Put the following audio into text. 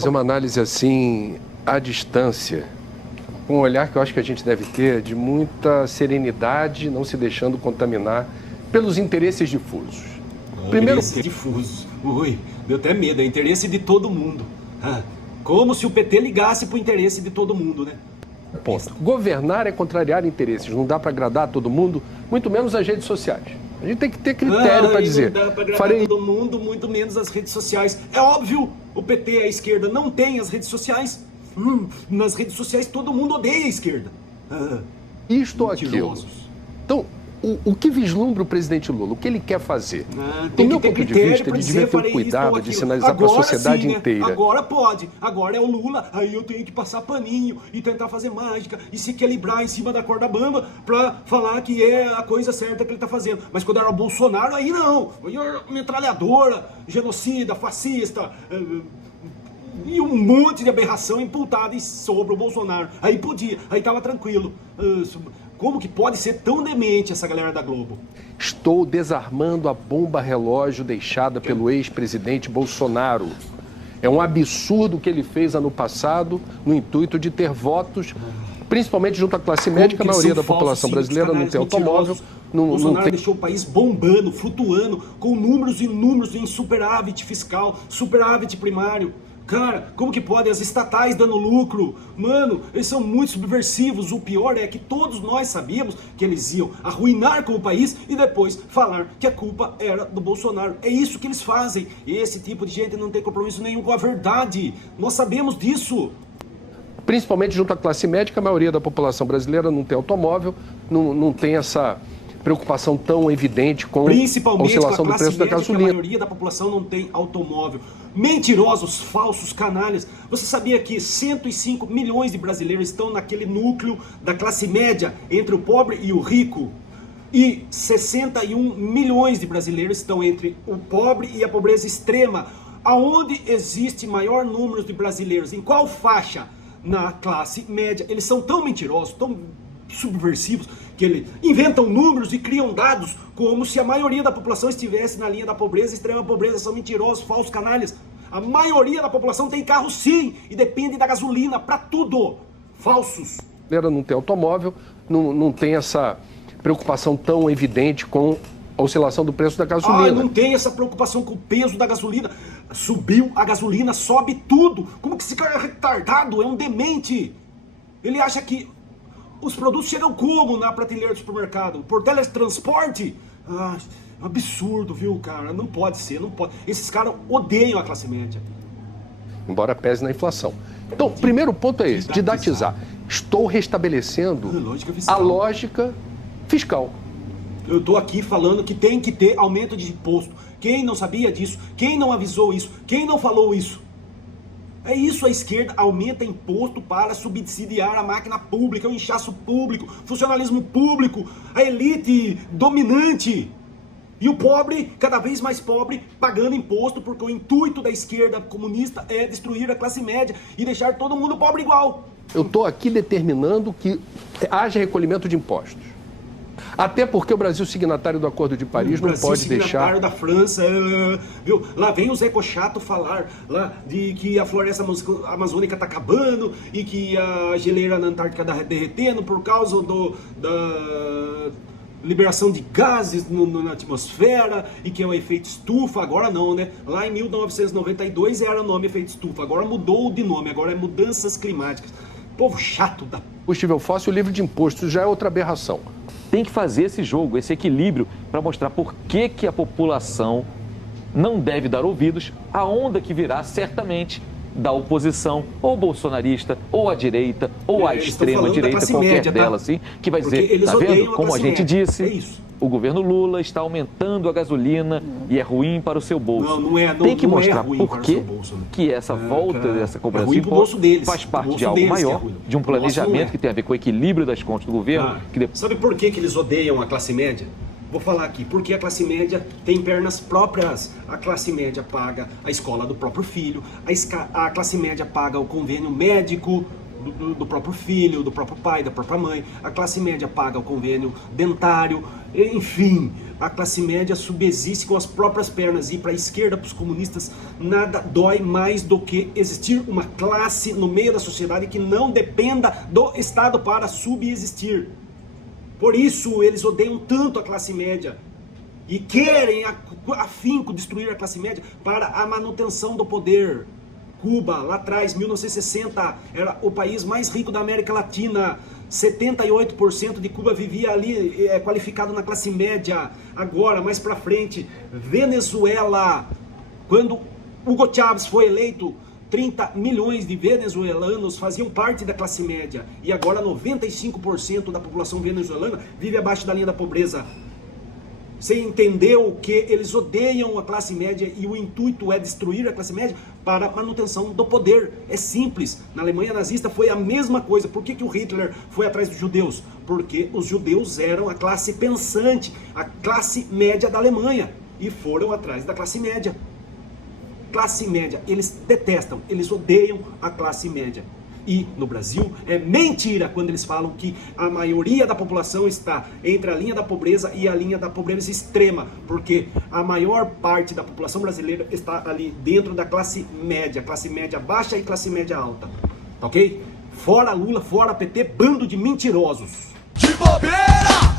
Fazer uma análise assim, à distância, com um olhar que eu acho que a gente deve ter de muita serenidade, não se deixando contaminar pelos interesses difusos. Interesses difusos. Ui, deu até medo, é interesse de todo mundo. Como se o PT ligasse pro interesse de todo mundo, né? Ponto. Governar é contrariar interesses, não dá para agradar todo mundo, muito menos as redes sociais. A gente tem que ter critério para dizer. Não dá para agradar todo mundo, muito menos as redes sociais. É óbvio, o PT, a esquerda, não tem as redes sociais. Nas redes sociais todo mundo odeia a esquerda. Isto ou aquilo. Então, o que vislumbra o presidente Lula? O que ele quer fazer? Do meu ponto de vista, ele devia ter o cuidado de sinalizar para a sociedade inteira. Agora pode. Agora é o Lula, aí eu tenho que passar paninho e tentar fazer mágica e se equilibrar em cima da corda bamba para falar que é a coisa certa que ele está fazendo. Mas quando era o Bolsonaro, aí não. Aí era metralhadora, genocida, fascista... E um monte de aberração imputada sobre o Bolsonaro. Aí podia, aí tava tranquilo. Como que pode ser tão demente essa galera da Globo? Estou desarmando a bomba relógio deixada pelo ex-presidente Bolsonaro. É um absurdo o que ele fez ano passado no intuito de ter votos, principalmente junto à classe média, que a maioria da população brasileira não tem automóvel. Bolsonaro deixou o país bombando, flutuando, com números e números em superávit fiscal, superávit primário. Cara, como que podem as estatais dando lucro? Mano, eles são muito subversivos. O pior é que todos nós sabíamos que eles iam arruinar com o país e depois falar que a culpa era do Bolsonaro. É isso que eles fazem. Esse tipo de gente não tem compromisso nenhum com a verdade. Nós sabemos disso. Principalmente junto à classe média, a maioria da população brasileira não tem automóvel, não tem essa preocupação tão evidente com a oscilação do preço da gasolina. A maioria da população não tem automóvel. Mentirosos, falsos, canalhas. Você sabia que 105 milhões de brasileiros estão naquele núcleo da classe média entre o pobre e o rico? E 61 milhões de brasileiros estão entre o pobre e a pobreza extrema. Aonde existe maior número de brasileiros? Em qual faixa? Na classe média. Eles são tão mentirosos, tão subversivos, que eles inventam números e criam dados como se a maioria da população estivesse na linha da pobreza, extrema pobreza. São mentirosos, falsos, canalhas. A maioria da população tem carro sim e depende da gasolina para tudo. Falsos. Não tem automóvel, não tem essa preocupação tão evidente com a oscilação do preço da gasolina. Não tem essa preocupação com o peso da gasolina. Subiu a gasolina, sobe tudo. Como que esse cara é retardado? É um demente. Ele acha que os produtos chegam como na prateleira do supermercado? Por teletransporte? Absurdo, viu, cara? Não pode ser, não pode. Esses caras odeiam a classe média. Embora pese na inflação. Então, o primeiro ponto é esse, didatizar. Estou restabelecendo a lógica fiscal. Eu estou aqui falando que tem que ter aumento de imposto. Quem não sabia disso? Quem não avisou isso? Quem não falou isso? É isso, a esquerda aumenta imposto para subsidiar a máquina pública, o inchaço público, funcionalismo público, a elite dominante. E o pobre, cada vez mais pobre, pagando imposto, porque o intuito da esquerda comunista é destruir a classe média e deixar todo mundo pobre igual. Eu estou aqui determinando que haja recolhimento de impostos. Até porque o Brasil, signatário do Acordo de Paris, não pode deixar... signatário da França, viu? Lá vem o Zé Cochato falar lá de que a floresta amazônica está acabando e que a geleira na Antártica está derretendo por causa da liberação de gases na atmosfera e que é o efeito estufa. Agora não, né? Lá em 1992 era o nome efeito estufa, agora mudou de nome, agora é mudanças climáticas. Povo chato da... Combustível fóssil livre de impostos já é outra aberração. Tem que fazer esse jogo, esse equilíbrio, para mostrar por que a população não deve dar ouvidos à onda que virá certamente da oposição, ou bolsonarista, ou à direita, ou à extrema-direita, qualquer média, dela, assim, que vai dizer, tá vendo? Como a gente disse, o governo Lula está aumentando a gasolina e é ruim para o seu bolso. Tem que mostrar por que essa volta dessa cobrança de imposto faz parte de algo maior, de um planejamento que tem a ver com o equilíbrio das contas do governo. Sabe por que eles odeiam a classe média? Vou falar aqui, porque a classe média tem pernas próprias. A classe média paga a escola do próprio filho, a classe média paga o convênio médico, do próprio filho, do próprio pai, da própria mãe. A classe média paga o convênio dentário, enfim, a classe média subsiste com as próprias pernas. E para a esquerda, para os comunistas, nada dói mais do que existir uma classe no meio da sociedade que não dependa do Estado para subsistir. Por isso eles odeiam tanto a classe média e querem afinco destruir a classe média para a manutenção do poder. Cuba, lá atrás, 1960, era o país mais rico da América Latina. 78% de Cuba vivia ali qualificado na classe média. Agora, mais pra frente, Venezuela, quando Hugo Chávez foi eleito, 30 milhões de venezuelanos faziam parte da classe média. E agora 95% da população venezuelana vive abaixo da linha da pobreza. Você entendeu que eles odeiam a classe média e o intuito é destruir a classe média para a manutenção do poder. É simples. Na Alemanha nazista foi a mesma coisa. Por que o Hitler foi atrás dos judeus? Porque os judeus eram a classe pensante, a classe média da Alemanha. E foram atrás da classe média. Classe média, eles detestam, eles odeiam a classe média. E no Brasil é mentira quando eles falam que a maioria da população está entre a linha da pobreza e a linha da pobreza extrema, porque a maior parte da população brasileira está ali dentro da classe média baixa e classe média alta, tá ok? Fora Lula, fora PT, bando de mentirosos. De bobeira!